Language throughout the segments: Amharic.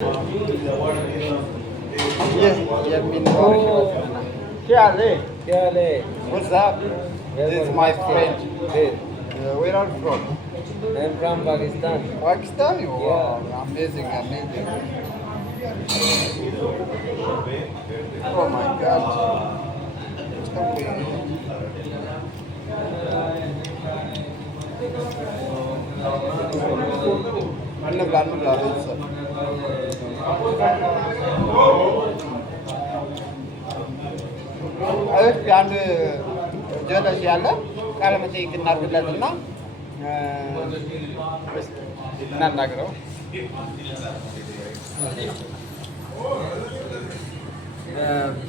What's up? This is my friend. Where are you from? I'm from Pakistan. Pakistan? Yeah. Wow, amazing. Oh my God. እንብላ ቤተሰብ አንድ ጀለስ ያለ ቃለ መጠይቅ እናድርግለትና እናናግረው።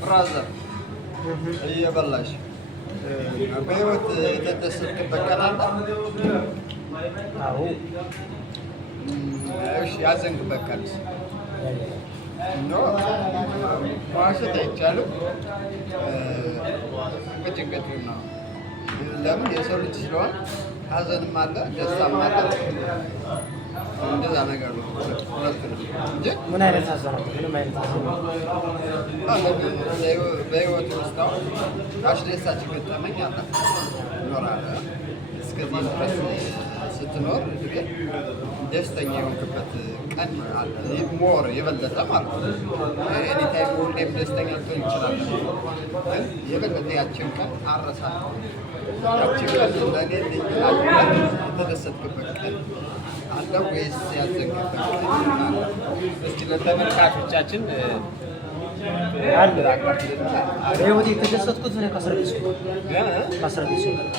ብራዘር እየበላሽ በህይወት የተደሰትክበት ቀን አለ? አዎ። እሺ፣ ያዘንክበት ቀን ማሸት አይቻልም። ጭንቀት ነው። ለምን የሰው ልጅ ስለሆን ሀዘንም አለ ደስታም አለ። እንደዛ ነገር ነው። እንጂ ምን አይነት ሀዘን አለ? ምንም አይነት ሀዘን በህይወት ውስጥ አሁን አስደሳች ገጠመኝ አለ ይኖራል። እስከዚህ ድረስ ስትኖር ደስተኛ የሆንክበት ቀን አለ። ሞር የበለጠ ማለት ነው። ኤኒታይም ሁሌም ደስተኛ ልትሆን ይችላል። ግን የበለጠ ያችን ቀን አረሳለሁ። ያችን ቀን ለእኔ ልዩ የተደሰትክበት ቀን አለ ወይስ ያዘንክበት ቀን አለ? እስኪ ለተመልካቾቻችን አለ። በህይወቴ የተደሰትኩት ከእስር ቤት ስወጣ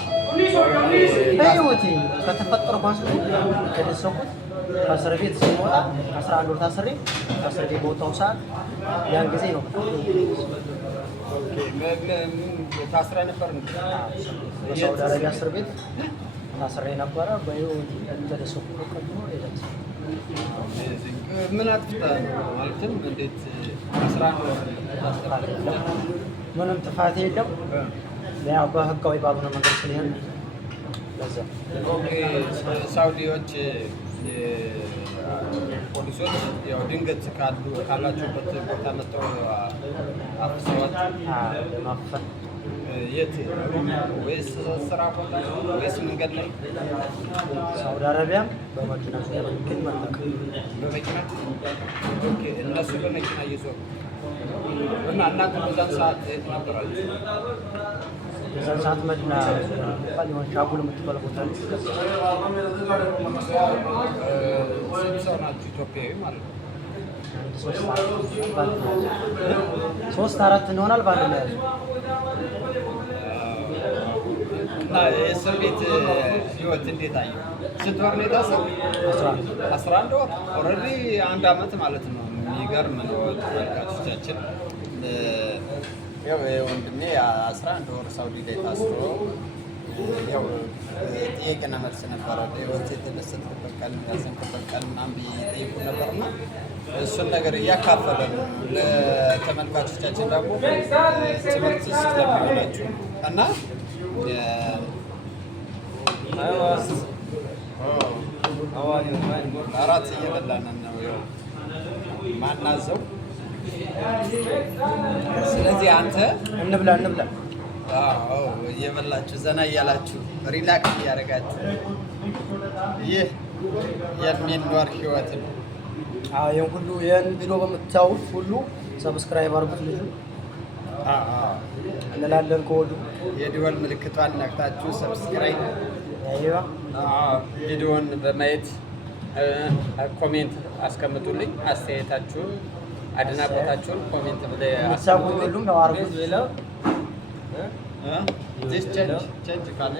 በህይወቴ ከተፈጠርኩ አንስቶ የተደሰትኩት ከእስር ቤት ስወጣ 11 ወር ታስሬ ከእስር ቤት በወጣሁ ሰዓት ያን ጊዜ ነው። ታስረህ ነበር? በሳውዲ አረቢያ እስር ቤት ታስሬ ነበረ። በህይወቴ የተደሰትኩት ቀን ነው። ምን አጥፍተህ ነው? ማለትም እንዴት 11 ወር ታስረህ? ምንም ጥፋት የለም። ያው በህጋዊ ባልሆነ መንገድ ስለሆነ ለዛ ሳውዲዎች ፖሊሶች ያው ድንገት ካላችሁበት ቦታ መጥተው አፍሰዋችሁ ማፈን የት ወይስ ስራ ቦታ ወይስ መንገድ ላይ? ሳውዲ አረቢያ በመኪና ስለሚገኝ ማለት ነው። በመኪና ኦኬ። እነሱ በመኪና እየዞሩ እና እናንተ በዛን ሰዓት የት ነበራችሁ? በዛን ሰዓት መዲና ሊሆን ሻጉል የምትባል ቦታ ነው። ስንት ሰው ናችሁ? ኢትዮጵያዊ ማለት ነው? 3-4 እንሆናል ባንድ ላይ ያዙ። እና የእስር ቤት ህይወት እንዴት አየሁ? ስንት ወር ነው የታሰረው? 11 ወር። ኦልሬዲ 1 ዓመት ማለት ነው። የሚገርም ነው። ተመልካቾቻችን ያው ወንድሜ 11 ወር ሳውዲ ላይ ታስሮ ያው ጥያቄና መልስ ነበረ። በህይወት የተደሰትክበት ቀን ያዘንክበት ቀን ምናምን ብዬ ጠይቁ ነበርና እሱን ነገር እያካፈለ ነው ለተመልካቾቻችን ደግሞ ትምህርት ስለሚሆናችሁ እና አራት እየበላን ነው ማናዘው። ስለዚህ አንተ እንብላ እየበላችሁ ዘና እያላችሁ ሪላክስ እያደረጋችሁ ይህ የሚኖር ህይወት ነው። ይህን ሁሉ ይህን ቪዲዮ በምታዩት ሁሉ ሰብስክራይብ አድርጉት ልጁ እንላለን። ከወዲሁ የደወል ምልክቷን ነክታችሁ ሰብስክራይብ ቪዲዮውን በማየት ኮሜንት አስቀምጡልኝ። አስተያየታችሁን አድናቆታችሁን ኮሜንት ላይ አስቀምጡልኝ። ነው አርጉት ብለው this change ካለ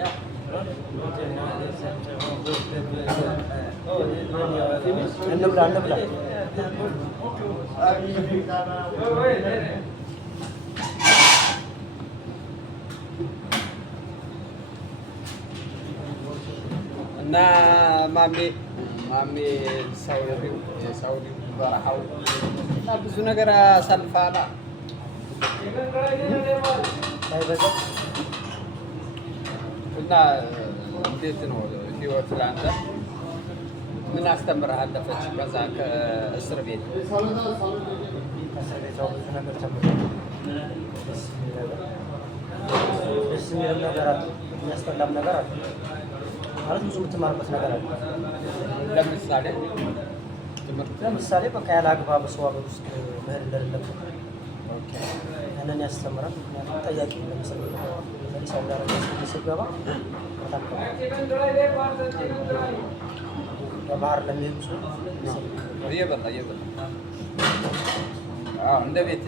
እንብላ እና ማሜ ሳውዲው በረሃው እና ብዙ ነገር አሳልፈሃል እና እንዴት ነው ህይወት ለአንተ? ምን አስተምረህ አለፈች? ከዛ ከእስር ቤት ከእስር ቤት ያው ብዙ ነገር ተምሬያለሁ። ደስ የሚልም ነገር አለ፣ የሚያስጠላም ነገር አለ። ማለት ብዙ የምትማርበት ነገር አለ። ለምሳሌ በቃ ያለ አግባብ ሰው ሀገር ውስጥ መሄድ እንደሌለብን ያንን ያስተምራል። ምክንያቱም ጠያቂ ለምሳሌ ሳውዲ አረቢያ ስትገባ በጣም በባህር ለሚሄዱ ሰው እየበላ እንደ ቤት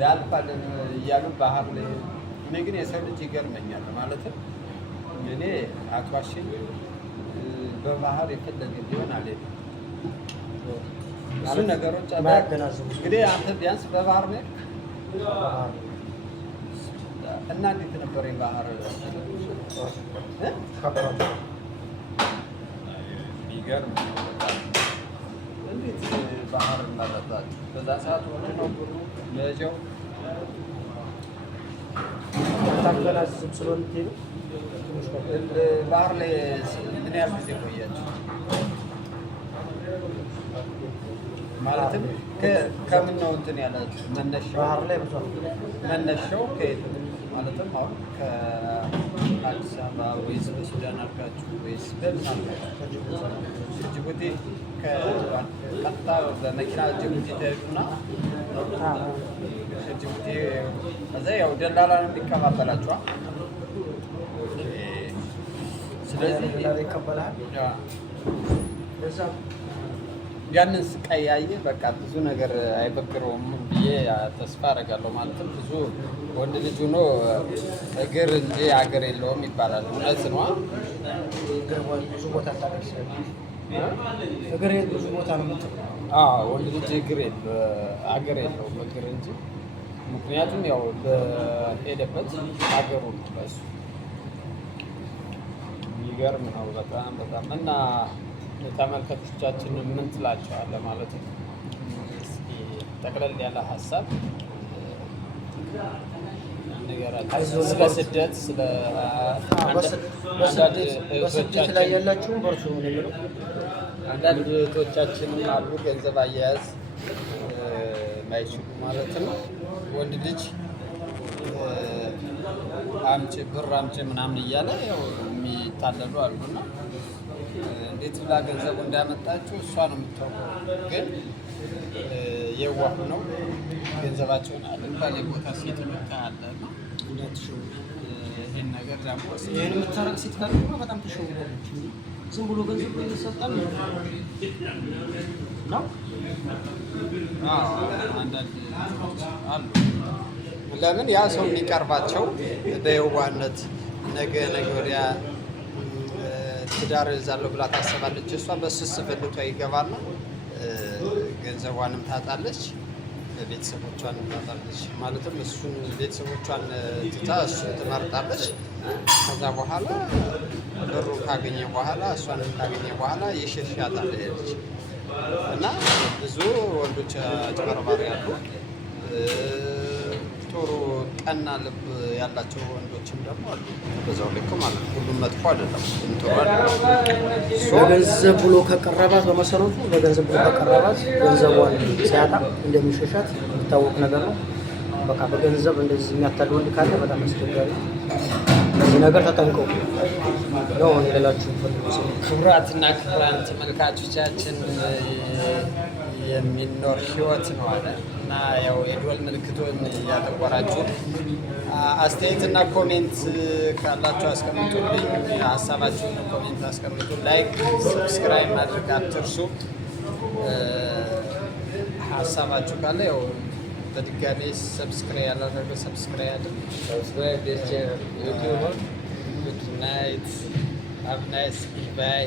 ያልፋል እያሉ ባህር ላይ እኔ ግን የሰው ልጅ ይገርመኛል። ማለትም እኔ አቷሽን በባህር የፈለገ ቢሆን አልሄድም። ብዙ ነገሮች እንግዲህ አንተ ቢያንስ በባህር ነው እና እንዴት ነበር የባህር ይገርም። እንዴት ባህር እናጠጣለን? በዛ ሰዓት ሆነ ነው ብሩ ለጀው ታገናዝብ ስለምትሄዱ ባህር ላይ ምን ያህል ጊዜ ቆያችሁ? ማለትም ከምን ነው እንትን ያላችሁ? መነሻው ባህር ላይ ብዙ መነሻው ከየት ነው? ማለትም አሁን ከአዲስ አበባ ወይስ በሱዳን አድርጋችሁ ወይስ በምን አድርጋችሁ? ጅቡቲ ቀጥታ በመኪና ጅቡቲ ተሄዱና ጅቡቲ ከዛ ያው ደላላ ነው የሚቀባበላችኋል። ስለዚህ ይቀበላል። ያንን ስቃይ ያየ በቃ ብዙ ነገር አይበግረውም ብዬ ተስፋ አደርጋለሁ። ማለትም ብዙ ወንድ ልጅ ሆኖ እግር እንጂ አገር የለውም ይባላል። እውነት ነው። ብዙ ቦታ ታደርስ እግር ብዙ ቦታ ነው የምትለው። ወንድ ልጅ አገር የለውም እግር እንጂ። ምክንያቱም ያው በሄደበት ሀገሩ ነው በሱ። የሚገርም ነው በጣም እና ተመልካቾቻችን ምን ትላቸዋለህ? ማለት ነው እስኪ ጠቅለል ያለ ሀሳብ ስለ ስደት በስደት ላይ ያላችሁን በርቱ ነው የሚለው። አንዳንድ እህቶቻችንም አሉ ገንዘብ አያያዝ ማይችሉ ማለት ነው። ወንድ ልጅ ብር አምጪ ምናምን እያለ ያው የሚታለሉ አሉና እንዴት ብላ ገንዘቡ እንዳመጣችው እሷ ነው የምታውቀው። ግን የዋህ ነው ገንዘባቸውን አልባሌ ቦታ ሴት አለ ነው ይህን ነገር ደግሞ ይህን የምታረግ ሴት ካለች በጣም ተሸውዳለች። ዝም ብሎ ገንዘብ ይሰጣል ነው። አንዳንድ አሉ። ለምን ያ ሰው የሚቀርባቸው በየዋህነት ነገ ወዲያ ትዳር እዛለሁ ብላ ታስባለች። እሷ በስስ ብልቷ ይገባና ገንዘቧንም ታጣለች፣ ቤተሰቦቿን ታጣለች። ማለትም እሱን ቤተሰቦቿን ትታ እሱን ትመርጣለች። ከዛ በኋላ ብሩ ካገኘ በኋላ እሷንም ካገኘ በኋላ ይሸሻታል ልጅ እና ብዙ ወንዶች አጭበርባሪ ያሉ ጥሩ ቀና ልብ ያላቸው ወንዶችም ደግሞ አሉ። በዛው ልክ ማለት ነው። ሁሉም መጥፎ አይደለም። በገንዘብ ብሎ ከቀረባት በመሰረቱ በገንዘብ ብሎ ከቀረባት ገንዘቧን ሲያጣ እንደሚሸሻት የሚታወቅ ነገር ነው። በቃ በገንዘብ እንደዚህ የሚያታል ወንድ ካለ በጣም አስቸጋሪ ነው። በዚህ ነገር ተጠንቀቁ ነው ሌላችሁ ፈልጉ። ክቡራትና ክቡራን ተመልካቾቻችን የሚኖር ህይወት ነው አለ እና ያው የደወል ምልክቱን ያጠቆራችሁ አስተያየትና ኮሜንት ካላችሁ አስቀምጡልኝ። ሀሳባችሁን ኮሜንት አስቀምጡ። ላይክ፣ ሰብስክራይብ ማድረግ አትርሱ። ሀሳባችሁ ካለ ያው በድጋሚ ሰብስክራይብ ያላደረገ ሰብስክራይብ አድርጉ። ሰብስክራይብ ዩቲዩብ ጉድ ናይት ሃቭ ናይስ ባይ